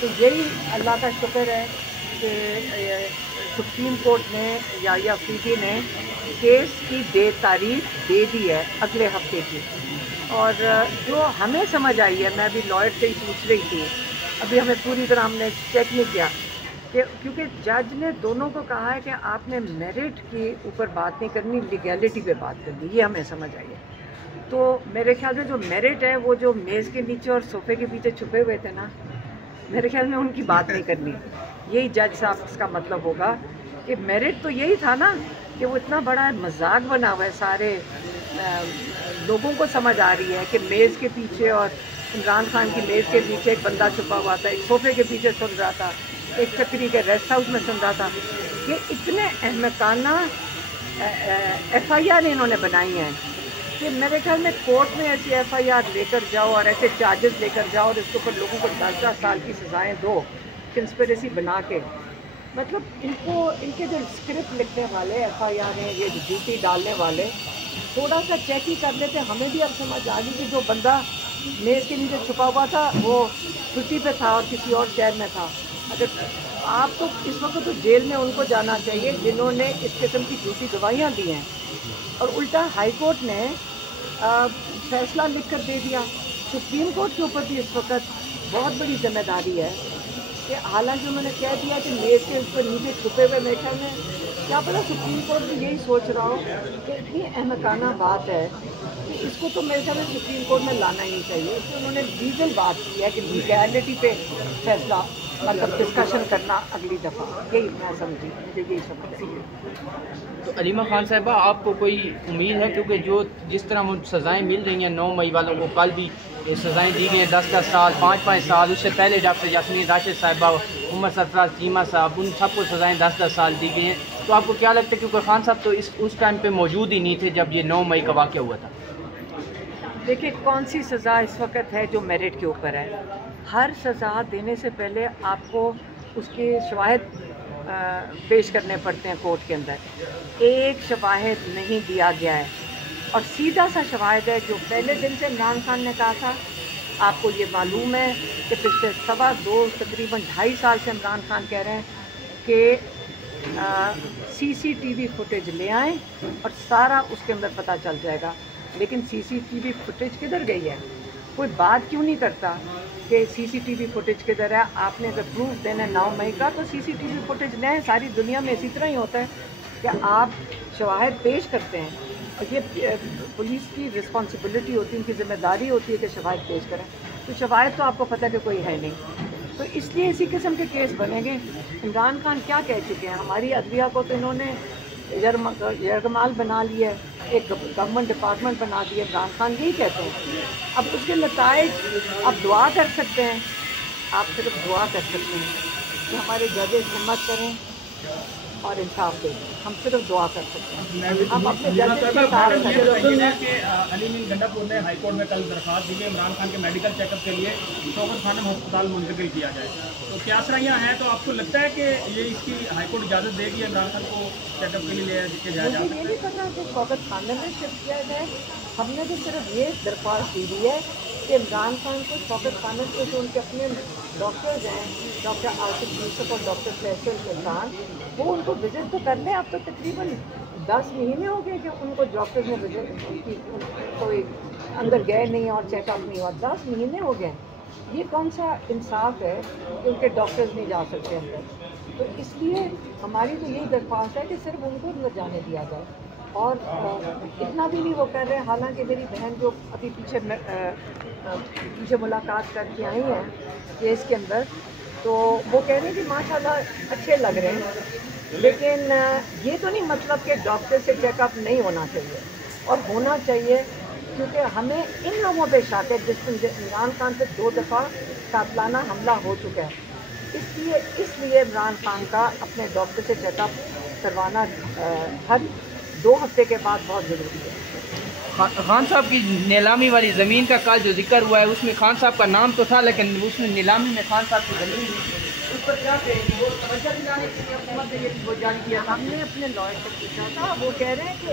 تو یہی اللہ کا شکر ہے کہ سپریم کورٹ نے یا فیڈی نے کیس کی تاریخ دے دی ہے اگلے ہفتے کی. اور جو ہمیں سمجھ آئی ہے، میں ابھی لائر سے ہی پوچھ رہی تھی، ابھی ہمیں پوری طرح ہم نے چیک نہیں کیا کہ کیونکہ جج نے دونوں کو کہا ہے کہ آپ نے میرٹ کے اوپر بات نہیں کرنی، لیگیلٹی پہ بات کرنی. یہ ہمیں سمجھ آئی ہے. تو میرے خیال میں جو میرٹ ہے وہ جو میز کے نیچے اور صوفے کے پیچھے چھپے ہوئے تھے نا، میرے خیال میں ان کی بات نہیں کرنی. یہی جج صاحب کا مطلب ہوگا کہ میرٹ تو یہی تھا نا کہ وہ اتنا بڑا مذاق بنا ہوا ہے، سارے لوگوں کو سمجھ آ رہی ہے کہ میز کے پیچھے اور عمران خان کی میز کے پیچھے ایک بندہ چھپا ہوا تھا، ایک صوفے کے پیچھے سن رہا تھا، ایک چکری کے ریسٹ ہاؤس میں سن رہا تھا. یہ اتنے احمقانہ ایف آئی آر انہوں نے بنائی ہیں کہ میرے خیال میں کورٹ میں ایسی ایف آئی آر لے کر جاؤ اور ایسے چارجز لے کر جاؤ اور اس کے اوپر لوگوں کو 10 سال کی سزائیں دو کنسپریسی بنا کے. مطلب ان کے جو اسکرپٹ لکھنے والے ایف آئی آر ہیں، یہ ڈیوٹی ڈالنے والے، تھوڑا سا چیک ہی کر لیتے. ہمیں بھی اب سمجھ آ گئی کہ جو بندہ میز کے نیچے چھپا ہوا تھا وہ چھٹی پہ تھا اور کسی اور شہر میں تھا. اگر آپ تو اس وقت تو جیل میں ان کو جانا چاہیے جنہوں نے اس قسم کی جھوٹی گواہیاں دی ہیں. اور الٹا ہائی کورٹ نے فیصلہ لکھ کر دے دیا. سپریم کورٹ کے اوپر بھی اس وقت بہت بڑی ذمہ داری ہے کہ حالانکہ انہوں نے کہہ دیا کہ میز کے اوپر نیچے چھپے ہوئے میرے خیال میں کیا پتا سپریم کورٹ بھی یہی سوچ رہا ہو کہ اتنی احمقانہ بات ہے کہ اس کو تو میرے خیال میں سپریم کورٹ میں لانا ہی نہیں چاہیے. اس میں انہوں نے لیگل بات کی ہے کہ لیگیلٹی پہ فیصلہ مطلب ڈسکشن کرنا اگلی دفعہ. یہی میں سمجھی، مجھے یہی سمجھ آئی. تو علیمہ خان صاحبہ آپ کو کوئی امید ہے، کیونکہ جس طرح وہ سزائیں مل رہی ہیں 9 مئی والوں کو، کل بھی سزائیں دی گئی ہیں 10 سال 5 سال، اس سے پہلے ڈاکٹر یاسمین راشد صاحبہ، عمر سرفراز چیمہ صاحب، ان سب کو سزائیں 10 سال دی گئی ہیں. تو آپ کو کیا لگتا ہے، کیونکہ خان صاحب تو اس ٹائم پہ موجود ہی نہیں تھے جب یہ 9 مئی کا واقعہ ہوا تھا؟ دیکھیے کون سی سزا اس وقت ہے جو میرٹ کے اوپر ہے. ہر سزا دینے سے پہلے آپ کو اس کے شواہد پیش کرنے پڑتے ہیں کورٹ کے اندر. ایک شواہد نہیں دیا گیا ہے اور سیدھا سا شواہد ہے جو پہلے دن سے عمران خان نے کہا تھا. آپ کو یہ معلوم ہے کہ پچھلے تقریباً 2.5 سال سے عمران خان کہہ رہے ہیں کہ سی سی ٹی وی فوٹیج لے آئیں اور سارا اس کے اندر پتہ چل جائے گا. لیکن سی سی ٹی وی فوٹیج کدھر گئی ہے؟ کوئی بات کیوں نہیں کرتا کہ سی سی ٹی وی فوٹیج کدھر ہے؟ آپ نے اگر پروف دینا ہے 9 مئی کا تو سی سی ٹی وی فوٹیج لیں. ساری دنیا میں اسی طرح ہی ہوتا ہے کہ آپ شواہد پیش کرتے ہیں اور یہ پولیس کی رسپانسبلٹی ہوتی ہے، ان کی ذمہ داری ہوتی ہے کہ شواہد پیش کریں. تو شواہد تو آپ کو پتہ ہے کہ کوئی ہے نہیں. تو اس لیے اسی قسم کے کیس بنیں گے. عمران خان کیا کہہ چکے ہیں؟ ہماری عدلیہ کو تو انہوں نے یرغمال بنا لیا ہے، ایک گورنمنٹ ڈپارٹمنٹ بنا دیا. عمران خان یہی کہتے ہیں. اب اس کے نتائج آپ دعا کر سکتے ہیں، آپ صرف دعا کر سکتے ہیں کہ ہمارے ججز ہمت کریں اور انصاف دیں. ہم صرف دعا کر سکتے ہیں. ہم اپنے ججز کے ساتھ علی گنڈا پور نے ہائی کورٹ میں کل درخواست دی کہ عمران خان کے میڈیکل چیک اپ کے لیے شوکت خانم ہسپتال منتقل کیا جائے. تو کیا سرائیاں ہیں؟ تو آپ کو لگتا ہے کہ یہ اس کی ہائی کورٹ اجازت دے گی عمران خان کو چیک اپ کے لیے لے جایا جائے؟ مجھے یہ نہیں پتا کہ شوکت خانم نے شفٹ کیا جائے. ہم نے تو صرف یہ درخواست دی ہے کہ عمران خان کو شوکت خانم کے جو ان کے اپنے ڈاکٹرز ہیں، ڈاکٹر آصف یوسف اور ڈاکٹر فیصل سلطان، وہ ان کو وزٹ تو کر لیں. اب تو تقریباً 10 مہینے ہو گئے کہ ان کو ڈاکٹرز نے وزٹ کوئی اندر گئے نہیں اور چیک اپ نہیں ہوا. 10 مہینے ہو گئے. یہ کون سا انصاف ہے کہ ان کے ڈاکٹرز نہیں جا سکتے اندر؟ تو اس لیے ہماری تو یہی درخواست ہے کہ صرف ان کو اندر جانے دیا جائے. اور اتنا بھی نہیں وہ کر رہے. حالانکہ میری بہن جو ابھی پیچھے ملاقات کر کے آئی ہیں کیس کے اندر، تو وہ کہہ رہے ہیں کہ ماشاءاللہ اچھے لگ رہے ہیں. لیکن یہ تو نہیں مطلب کہ ڈاکٹر سے چیک اپ نہیں ہونا چاہیے، اور ہونا چاہیے. کیونکہ ہمیں ان لوگوں پہ شک ہے جس میں عمران خان پہ 2 دفعہ قاتلانہ حملہ ہو چکا ہے. اس لیے عمران خان کا اپنے ڈاکٹر سے چیک اپ کروانا ہر 2 ہفتے کے بعد بہت ضروری ہے. خان صاحب کی نیلامی والی زمین کا کل جو ذکر ہوا ہے اس میں خان صاحب کا نام تو تھا، لیکن اس میں نیلامی میں خان صاحب کی زمین اس پر کیا کہیں گے؟ وہ توجہ دلانے کے لیے حکومت نے یہ وہ جاری کیا تھا. ہم نے اپنے لائر سے پوچھا تھا، وہ کہہ رہے ہیں کہ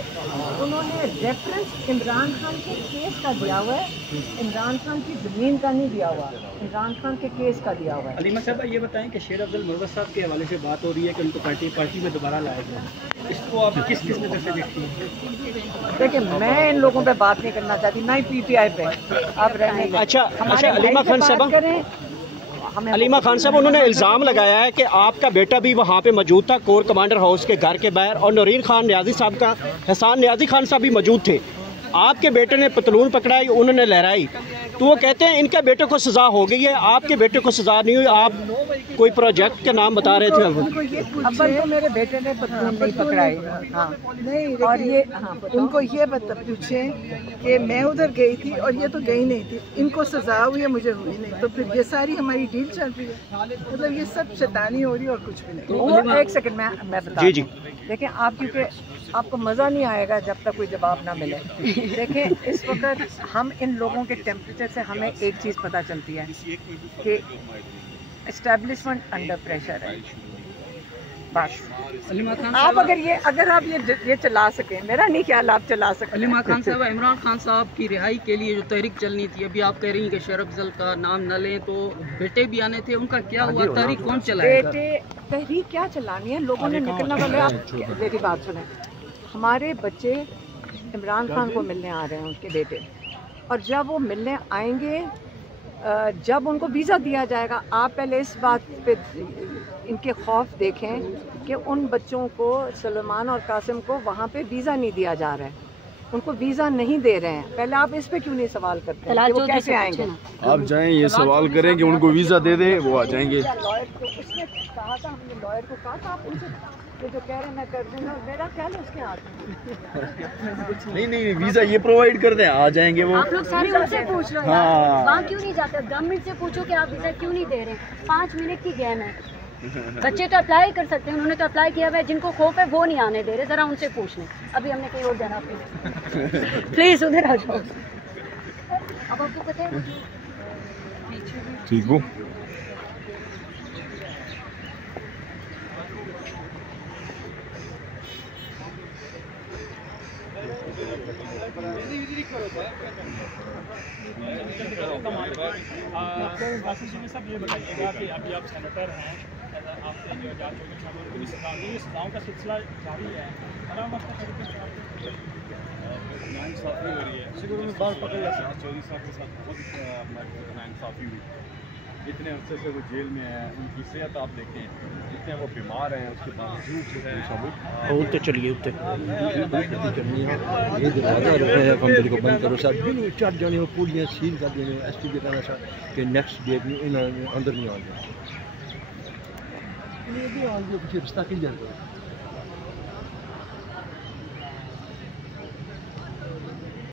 انہوں نے ریفرنس عمران خان کے کیس کا دیا ہوا ہے، عمران خان کی زمین کا نہیں دیا ہوا، عمران خان کے کیس کا دیا ہوا ہے. علیمہ صاحبہ یہ بتائیں کہ شیر افضل مروت صاحب کے حوالے سے بات ہو رہی ہے کہ ان کو پارٹی میں دوبارہ لایا گیا، اس کو آپ کس نظر سے دیکھتی ہیں؟ دیکھیں میں ان لوگوں پہ بات نہیں کرنا چاہتی، نہ ہی پی ٹی آئی پہ آپ رہنے دیں. اچھا ہمارے علیمہ خان صاحبہ، علیمہ خان صاحب انہوں نے الزام لگایا ہے کہ آپ کا بیٹا بھی وہاں پہ موجود تھا کور کمانڈر ہاؤس کے گھر کے باہر، اور نورین خان نیازی صاحب کا حسان نیازی خان صاحب بھی موجود تھے. آپ کے بیٹے نے پتلون پکڑائی، انہوں نے لہرائی، تو وہ کہتے ہیں ان کے بیٹے کو سزا ہو گئی ہے، آپ کے بیٹے کو سزا نہیں ہوئی. آپ کوئی پروجیکٹ کا نام بتا رہے تھے. ابل تو میرے بیٹے نے پتلون نہیں پکڑائی. ہاں نہیں، اور یہ ان کو یہ پوچھیں کہ میں ادھر گئی تھی اور یہ تو گئی نہیں تھی، ان کو سزا ہوئی ہے مجھے ہوئی نہیں، تو پھر یہ ساری ہماری ڈیل چل رہی ہے. مطلب یہ سب شیطانی ہو رہی ہے اور کچھ بھی نہیں. وہ ایک سیکنڈ میں بتا جی دیکھیں آپ، کیونکہ آپ کو مزہ نہیں آئے گا جب تک کوئی جواب نہ ملے. دیکھیں اس وقت ہم ان لوگوں کے ٹیمپریچر سے ہمیں ایک چیز پتہ چلتی ہے کہ اسٹیبلشمنٹ انڈر پریشر ہے. بس آپ اگر آپ یہ چلا سکیں، میرا نہیں خیال آپ چلا سکیں. علیمہ خان صاحب، عمران خان صاحب کی رہائی کے لیے جو تحریک چلنی تھی، ابھی آپ کہہ رہی ہیں کہ شیر افضل کا نام نہ لیں، تو بیٹے بھی آنے تھے، ان کا کیا ہوا؟ تحریک کون چلائے گا؟ تحریک کیا چلانی ہے؟ لوگوں نے نکلنا والے. آپ میری بات سنیں، ہمارے بچے عمران خان کو ملنے آ رہے ہیں، ان کے بیٹے، اور جب وہ ملنے آئیں گے، جب ان کو ویزا دیا جائے گا، آپ پہلے اس بات پہ ان کے خوف دیکھیں کہ ان بچوں کو، سلیمان اور قاسم کو وہاں پہ ویزا نہیں دیا جا رہا ہے، ان کو ویزا نہیں دے رہے ہیں. پہلے آپ اس پہ کیوں نہیں سوال کرتے ہیں کہ وہ کیسے آئیں گے؟ آپ جائیں یہ سوال کریں کہ ان کو ویزا دے دیں، وہ آ جائیں گے. لائر کو اس نے کہا تھا، ہم نے لائر کو کہا تھا آپ ان سے یہ جو کہہ رہے ہیں میں کر دوں گا، میرا خیال ہے اس کے ہاتھ میں. نہیں ویزا یہ پرووائڈ کر دیں، آ جائیں گے وہ. آپ لوگ سارے ان سے پوچھ لو یار، وہاں کیوں نہیں جاتے؟ گورنمنٹ سے پوچھو کہ آپ ویزا کیوں نہیں دے رہے. 5 منٹ کی گیم ہے، بچے تو اپلائی کر سکتے ہیں، انہوں نے تو اپلائی کیا ہوا ہے. جن کو خوف ہے وہ نہیں آنے دے رہے، ذرا ان سے پوچھ لیں. ابھی ہم نے کہیں اور جانا، پلیز ادھر آ جاؤ. اب آپ کو پتہ ہے ٹھیک ہو. صاحب یہ بتائیے گا کہ ابھی آپ سینیٹر ہیں، آپ سے جو جا چکے ہیں، سزاؤں کا سلسلہ جاری ہے، ناانصافی ہو رہی ہے. 24 صاحب کے ساتھ بہت ناانصافی ہوئی. اتنے عرصے سے وہ جیل میں ہیں، ان کی صحت آپ دیکھیں، اتنے وہ بیمار ہیں، اس کے باوجود جو ہے اتنے چلیے اتنے یہ دروازہ رکھا ہے کمپنی کو بند کرو صاحب، جن چار جانے وہ پولیاں سیل کر دینے. ایس پی کے کہنا تھا کہ نیکسٹ ڈیٹ میں اندر نہیں آ جائے، یہ بھی آ گیا کچھ رستہ کل جائے گا.